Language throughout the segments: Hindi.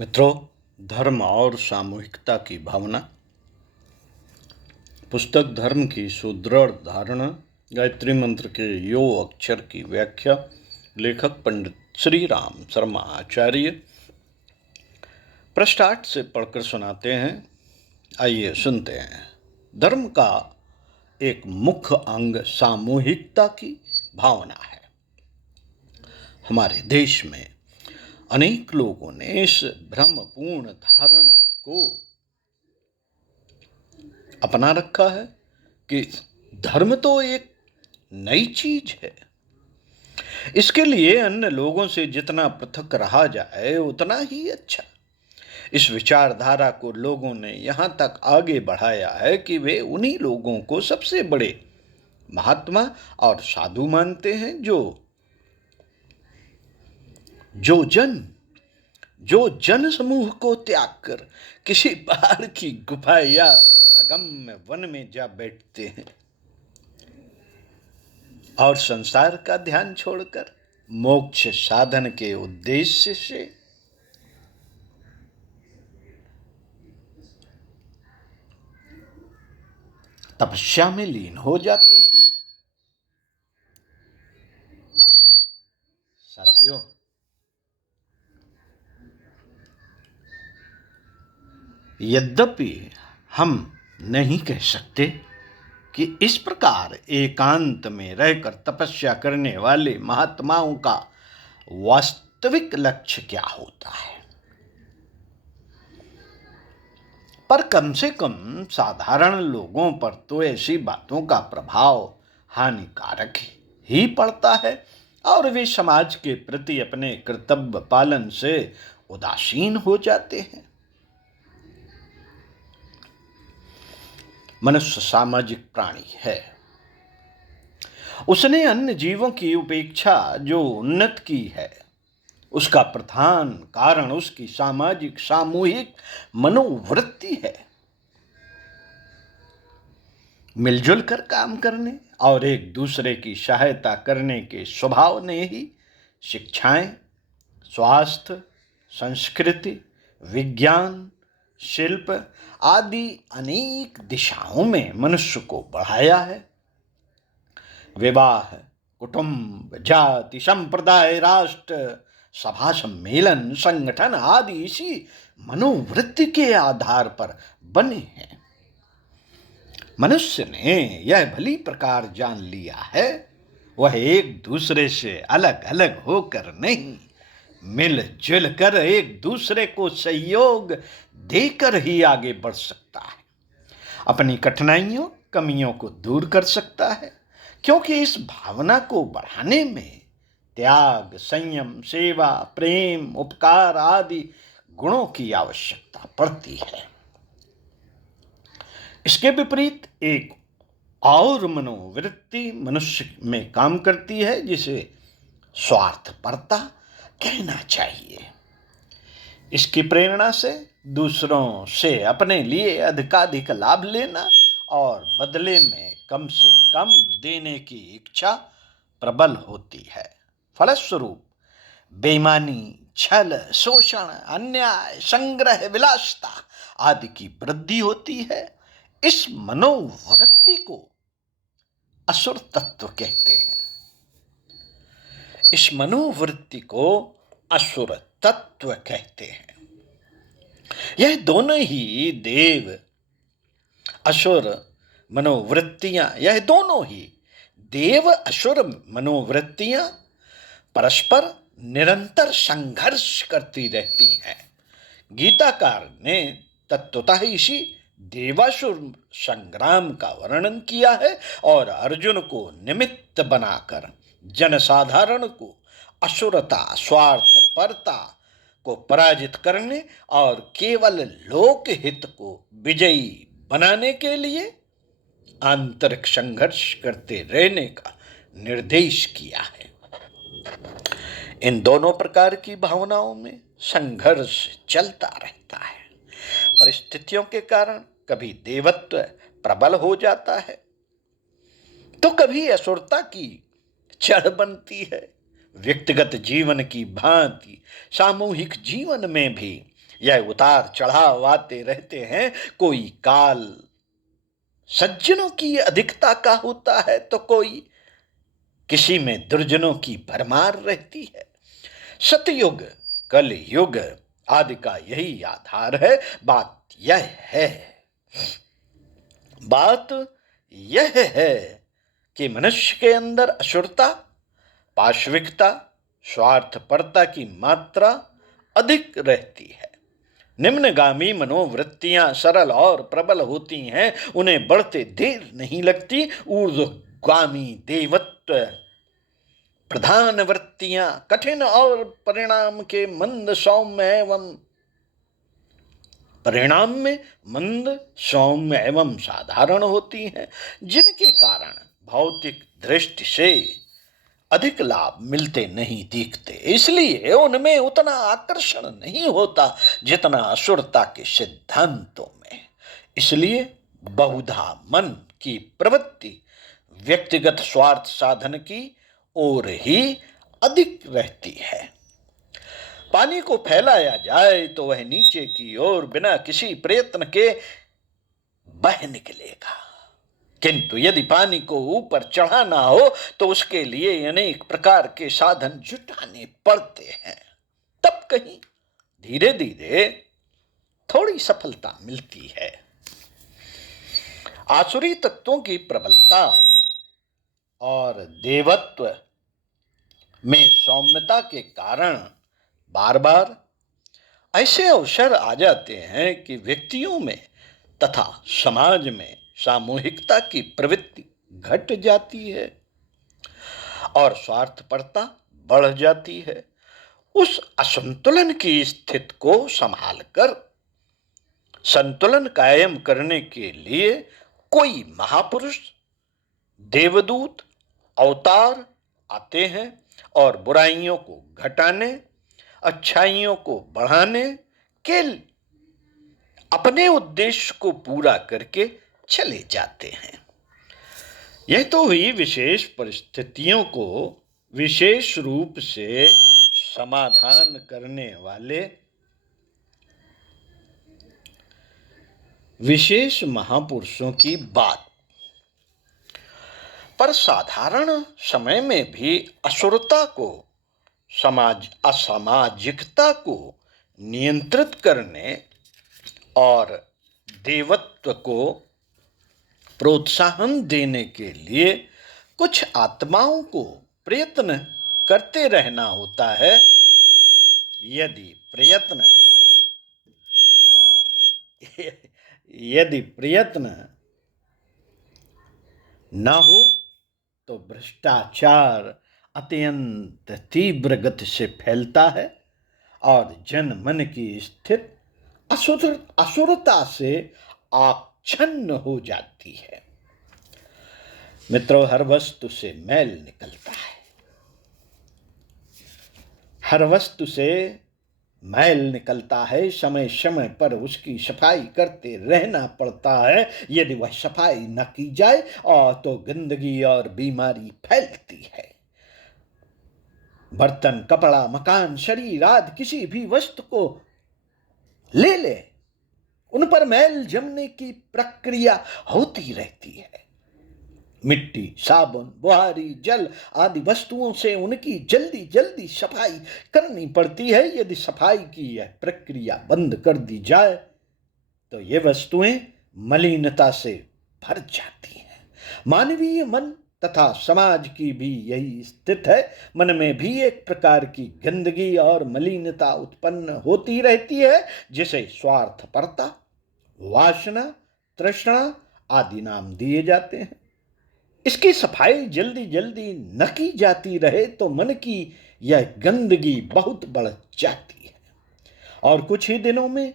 मित्रों, धर्म और सामूहिकता की भावना। पुस्तक धर्म की सुदृढ़ धारणा, गायत्री मंत्र के यो अक्षर की व्याख्या, लेखक पंडित श्री राम शर्मा आचार्य। पृष्ठ 8 से पढ़कर सुनाते हैं। आइए सुनते हैं। धर्म का एक मुख्य अंग सामूहिकता की भावना है। हमारे देश में अनेक लोगों ने इस भ्रमपूर्ण धारणा को अपना रखा है कि धर्म तो एक नई चीज है, इसके लिए अन्य लोगों से जितना पृथक रहा जाए उतना ही अच्छा। इस विचारधारा को लोगों ने यहाँ तक आगे बढ़ाया है कि वे उन्हीं लोगों को सबसे बड़े महात्मा और साधु मानते हैं जो जन समूह को त्याग कर किसी पहाड़ की गुफा या अगम्य वन में जा बैठते हैं और संसार का ध्यान छोड़कर मोक्ष साधन के उद्देश्य से तपस्या में लीन हो जाते हैं। साथियों, यद्यपि हम नहीं कह सकते कि इस प्रकार एकांत में रहकर तपस्या करने वाले महात्माओं का वास्तविक लक्ष्य क्या होता है, पर कम से कम साधारण लोगों पर तो ऐसी बातों का प्रभाव हानिकारक ही पड़ता है और वे समाज के प्रति अपने कर्तव्य पालन से उदासीन हो जाते हैं। मनुष्य सामाजिक प्राणी है। उसने अन्य जीवों की उपेक्षा जो उन्नत की है, उसका प्रधान कारण उसकी सामाजिक सामूहिक मनोवृत्ति है। मिलजुल कर काम करने और एक दूसरे की सहायता करने के स्वभाव ने ही शिक्षाएं, स्वास्थ्य, संस्कृति, विज्ञान, शिल्प आदि अनेक दिशाओं में मनुष्य को बढ़ाया है। विवाह, कुटुंब, जाति, संप्रदाय, राष्ट्र, सभा, सम्मेलन, संगठन आदि इसी मनोवृत्ति के आधार पर बने हैं। मनुष्य ने यह भली प्रकार जान लिया है, वह एक दूसरे से अलग अलग होकर नहीं, मिलजुल कर एक दूसरे को सहयोग देकर ही आगे बढ़ सकता है, अपनी कठिनाइयों, कमियों को दूर कर सकता है, क्योंकि इस भावना को बढ़ाने में त्याग, संयम, सेवा, प्रेम, उपकार आदि गुणों की आवश्यकता पड़ती है। इसके विपरीत एक और मनोवृत्ति मनुष्य में काम करती है, जिसे स्वार्थपरता कहना चाहिए। इसकी प्रेरणा से दूसरों से अपने लिए अधिकाधिक लाभ लेना और बदले में कम से कम देने की इच्छा प्रबल होती है। फलस्वरूप बेईमानी, छल, शोषण, अन्याय, संग्रह, विलासिता आदि की वृद्धि होती है। इस मनोवृत्ति को असुर तत्व कहते हैं। इस मनोवृत्ति को असुर तत्व कहते हैं। यह दोनों ही देव असुर मनोवृत्तियां परस्पर निरंतर संघर्ष करती रहती हैं। गीताकार ने तत्वतः इसी देवासुर संग्राम का वर्णन किया है और अर्जुन को निमित्त बनाकर जनसाधारण को असुरता, स्वार्थपरता को पराजित करने और केवल लोकहित को विजयी बनाने के लिए आंतरिक संघर्ष करते रहने का निर्देश किया है। इन दोनों प्रकार की भावनाओं में संघर्ष चलता रहता है। परिस्थितियों के कारण कभी देवत्व प्रबल हो जाता है तो कभी असुरता की जड़ बनती है। व्यक्तिगत जीवन की भांति सामूहिक जीवन में भी यह उतार चढ़ाव आते रहते हैं। कोई काल सज्जनों की अधिकता का होता है तो कोई किसी में दुर्जनों की भरमार रहती है। सतयुग कल युग आदि का यही आधार है। बात यह है कि मनुष्य के अंदर असुरता, पाशविकता, स्वार्थपरता की मात्रा अधिक रहती है। निम्नगामी मनोवृत्तियां सरल और प्रबल होती हैं, उन्हें बढ़ते देर नहीं लगती। ऊर्ध्वगामी देवत्व प्रधान वृत्तियां कठिन और परिणाम में मंद सौम्य एवं साधारण होती हैं, जिनके कारण भौतिक दृष्टि से अधिक लाभ मिलते नहीं दिखते। इसलिए उनमें उतना आकर्षण नहीं होता जितना असुरता के सिद्धांतों में। इसलिए बहुधा मन की प्रवृत्ति व्यक्तिगत स्वार्थ साधन की ओर ही अधिक रहती है। पानी को फैलाया जाए तो वह नीचे की ओर बिना किसी प्रयत्न के बह निकलेगा, किंतु यदि पानी को ऊपर चढ़ाना हो तो उसके लिए अनेक प्रकार के साधन जुटाने पड़ते हैं। तब कहीं धीरे धीरे थोड़ी सफलता मिलती है। आसुरी तत्वों की प्रबलता और देवत्व में सौम्यता के कारण बार बार ऐसे अवसर आ जाते हैं कि व्यक्तियों में तथा समाज में सामूहिकता की प्रवृत्ति घट जाती है और स्वार्थपरता बढ़ जाती है। उस असंतुलन की स्थिति को संभालकर संतुलन कायम करने के लिए कोई महापुरुष, देवदूत, अवतार आते हैं और बुराइयों को घटाने, अच्छाइयों को बढ़ाने के अपने उद्देश्य को पूरा करके चले जाते हैं। यह तो हुई विशेष परिस्थितियों को विशेष रूप से समाधान करने वाले विशेष महापुरुषों की बात। पर साधारण समय में भी असुरता को, असामाजिकता को नियंत्रित करने और देवत्व को प्रोत्साहन देने के लिए कुछ आत्माओं को प्रयत्न करते रहना होता है। यदि प्रयत्न न हो तो भ्रष्टाचार अत्यंत तीव्र गति से फैलता है और जन मन की स्थिति असुरता से आच्छन्न हो जाती है। मित्रों, हर वस्तु से मैल निकलता है, हर वस्तु से मैल निकलता है। समय समय पर उसकी सफाई करते रहना पड़ता है। यदि वह सफाई न की जाए और तो गंदगी और बीमारी फैलती है। बर्तन, कपड़ा, मकान, शरीर आदि किसी भी वस्तु को ले ले, उन पर मैल जमने की प्रक्रिया होती रहती है। मिट्टी, साबुन, बुहारी, जल आदि वस्तुओं से उनकी जल्दी जल्दी सफाई करनी पड़ती है। यदि सफाई की यह प्रक्रिया बंद कर दी जाए तो ये वस्तुएं मलिनता से भर जाती हैं। मानवीय मन तथा समाज की भी यही स्थिति है। मन में भी एक प्रकार की गंदगी और मलिनता उत्पन्न होती रहती है, जिसे स्वार्थपरता, वासना, तृष्णा आदि नाम दिए जाते हैं। इसकी सफाई जल्दी जल्दी न की जाती रहे तो मन की यह गंदगी बहुत बढ़ जाती है और कुछ ही दिनों में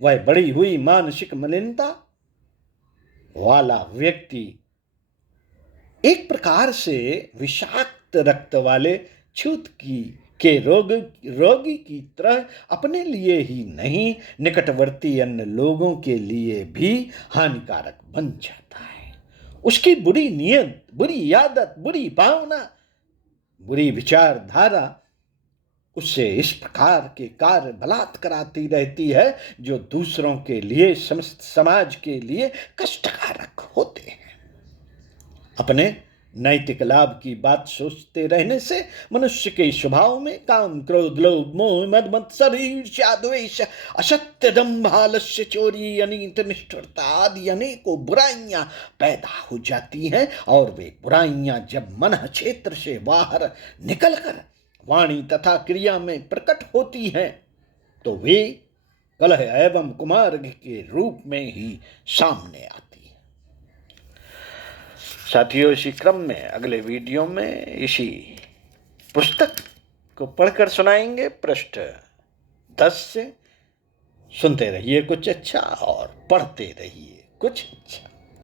वह बढ़ी हुई मानसिक मलिनता वाला व्यक्ति एक प्रकार से विषाक्त रक्त वाले छूत के रोगी की तरह अपने लिए ही नहीं, निकटवर्ती अन्य लोगों के लिए भी हानिकारक बन जाता है। उसकी बुरी नीयत, बुरी आदत, बुरी भावना, बुरी विचारधारा उससे इस प्रकार के कार्य बलात्काराती रहती है जो दूसरों के लिए, समस्त समाज के लिए कष्टकारक होते हैं। अपने नैतिक लाभ की बात सोचते रहने से मनुष्य के स्वभाव में काम, क्रोध, लोभ, मोह, मद, मत्सर, ईर्ष्या, द्वेष, असत्य, दंभ, आलस्य, चोरी, अनीति, निष्ठुरता आदि अनेकों बुराइयां पैदा हो जाती हैं। और वे बुराइयां जब मन क्षेत्र से बाहर निकलकर वाणी तथा क्रिया में प्रकट होती हैं तो वे कलह एवं कुमार्ग के रूप में ही सामने आती है। साथियों, इसी क्रम में अगले वीडियो में इसी पुस्तक को पढ़कर सुनाएंगे, पृष्ठ 10 से। सुनते रहिए कुछ अच्छा और पढ़ते रहिए कुछ अच्छा।